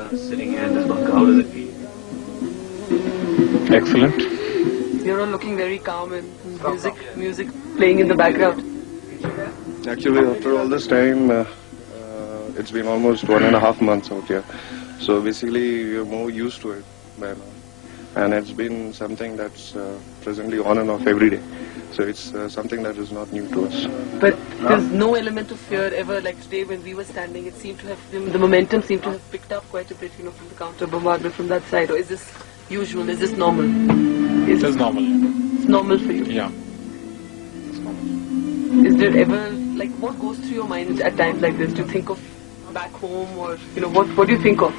Sitting here in this bunker, how does it feel? Excellent. You're all looking very calm and music playing in the background. Actually, after all this time, it's been almost 1.5 months out here. So basically, we're more used to it by now. And it's been something that's presently on and off every day. So it's something that is not new to us. But there's no element of fear ever, like today when we were standing, it seemed to have, the momentum seemed to have picked up quite a bit, from the counter bombardment from that side. Or is this usual? Is this normal? It is normal. It's normal for you? Yeah. It's normal. Is there ever, what goes through your mind at times like this? Do you think of back home or, what do you think of?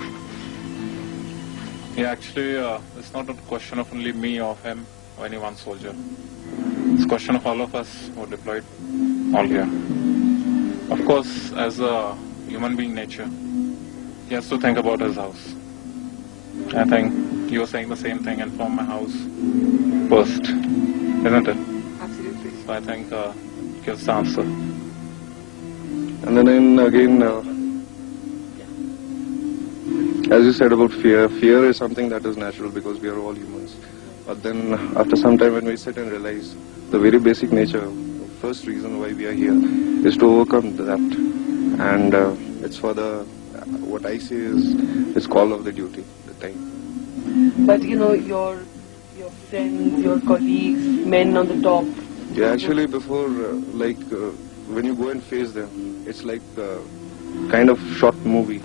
Yeah, actually, it's not a question of only me or him or any one soldier. It's a question of all of us who are deployed all here. Of course, as a human being nature, he has to think about his house. I think you were saying the same thing, and from my house first, isn't it? Absolutely. So I think gives the answer. And then again, as you said about fear, fear is something that is natural because we are all humans. But then after some time when we sit and realize the very basic nature, the first reason why we are here is to overcome that. And it's for what I say is, it's call of the duty, the time. But your friends, your colleagues, men on the top. Yeah, actually before, when you go and face them, it's like a kind of short movie,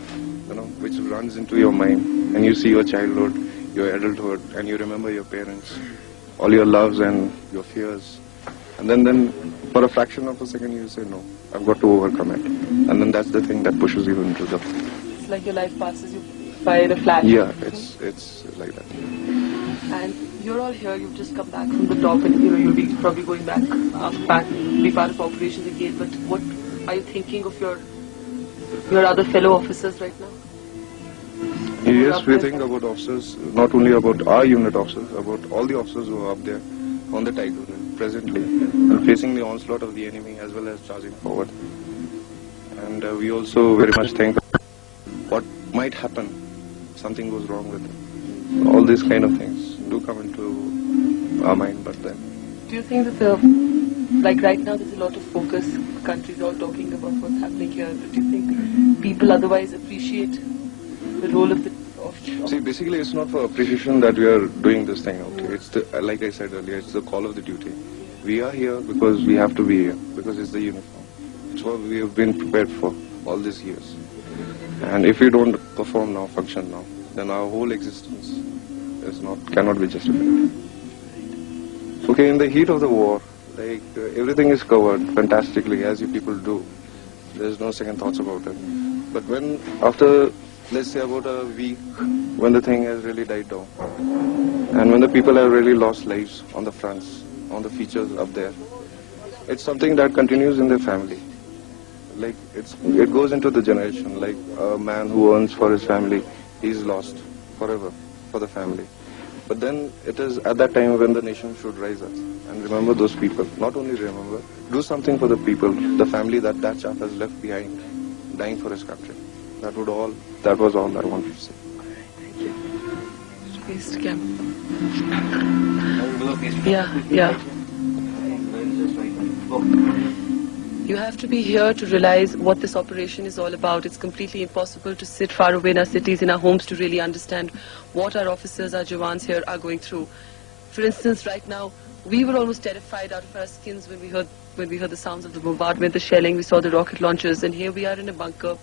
which runs into your mind, and you see your childhood, your adulthood, and you remember your parents, all your loves and your fears. And then for a fraction of a second you say, no, I've got to overcome it. And then that's the thing that pushes you into the... It's like your life passes you by in a flash. Yeah, it's like that. And you're all here, you've just come back from the top and you'll be probably going back, be part of operations again. But what are you thinking of your other fellow officers right now? Yes, we think about officers, not only about our unit officers, about all the officers who are up there on the Tiger presently and facing the onslaught of the enemy as well as charging forward. And we also very much think what might happen if something goes wrong with them. All these kind of things do come into our mind, but then... Do you think that right now there's a lot of focus, countries all talking about what's happening here, but do you think people otherwise appreciate the role of the... See, basically it's not for appreciation that we are doing this thing out here. It's like I said earlier, it's the call of the duty. We are here because we have to be here, because it's the uniform. It's what we have been prepared for all these years. And if we don't perform now, function now, then our whole existence cannot be justified. Okay, in the heat of the war, everything is covered fantastically, as you people do. There's no second thoughts about it. But when after, let's say about a week, when the thing has really died down, and when the people have really lost lives on the fronts, on the features up there, it's something that continues in their family. It goes into the generation, like a man who earns for his family, he's lost forever for the family. But then it is at that time when the nation should rise up and remember those people. Not only remember, do something for the people, the family that chap has left behind, dying for his country. That was all I wanted to say. Thank you. Space to camp. Yeah. You have to be here to realize what this operation is all about. It's completely impossible to sit far away in our cities, in our homes, to really understand what our officers, our Jawans here are going through. For instance, right now, we were almost terrified out of our skins when we heard the sounds of the bombardment, the shelling, we saw the rocket launchers, and here we are in a bunker.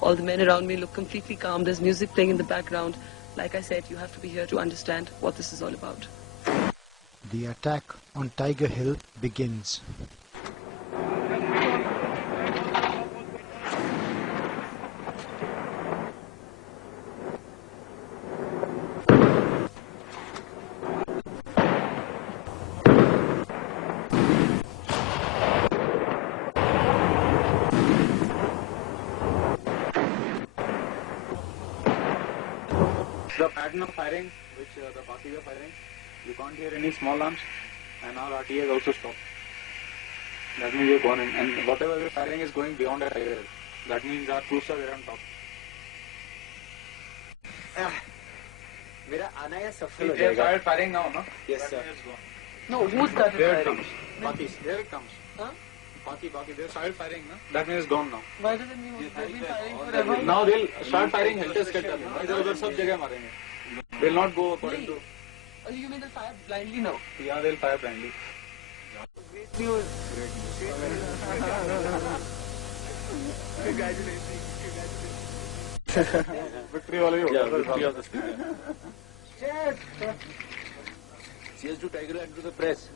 All the men around me look completely calm. There's music playing in the background. Like I said, you have to be here to understand what this is all about. The attack on Tiger Hill begins. The pattern of firing, which the Pakis are firing, you can't hear any small arms, and our RTA is also stopped. That means we are gone in, and whatever we are firing is going beyond our area. That means our troops are there on top. आना या सफल हो They have जाएगा. started firing now, no? Yes, sir. No, who started There it firing? comes. Pakis. There it comes. Huh? Paki. They have started firing, no? That means it's gone now. Why does it mean they've been firing forever? Now they'll start firing helter skelter. इधर उधर सब जगह मारेंगे. They'll not go according to. Oh, you mean they'll fire blindly now? Yeah, they'll fire blindly. Great news. Victory वाले ही होगा. Yeah, victory of the speaker. Cheers to Tiger and to the press.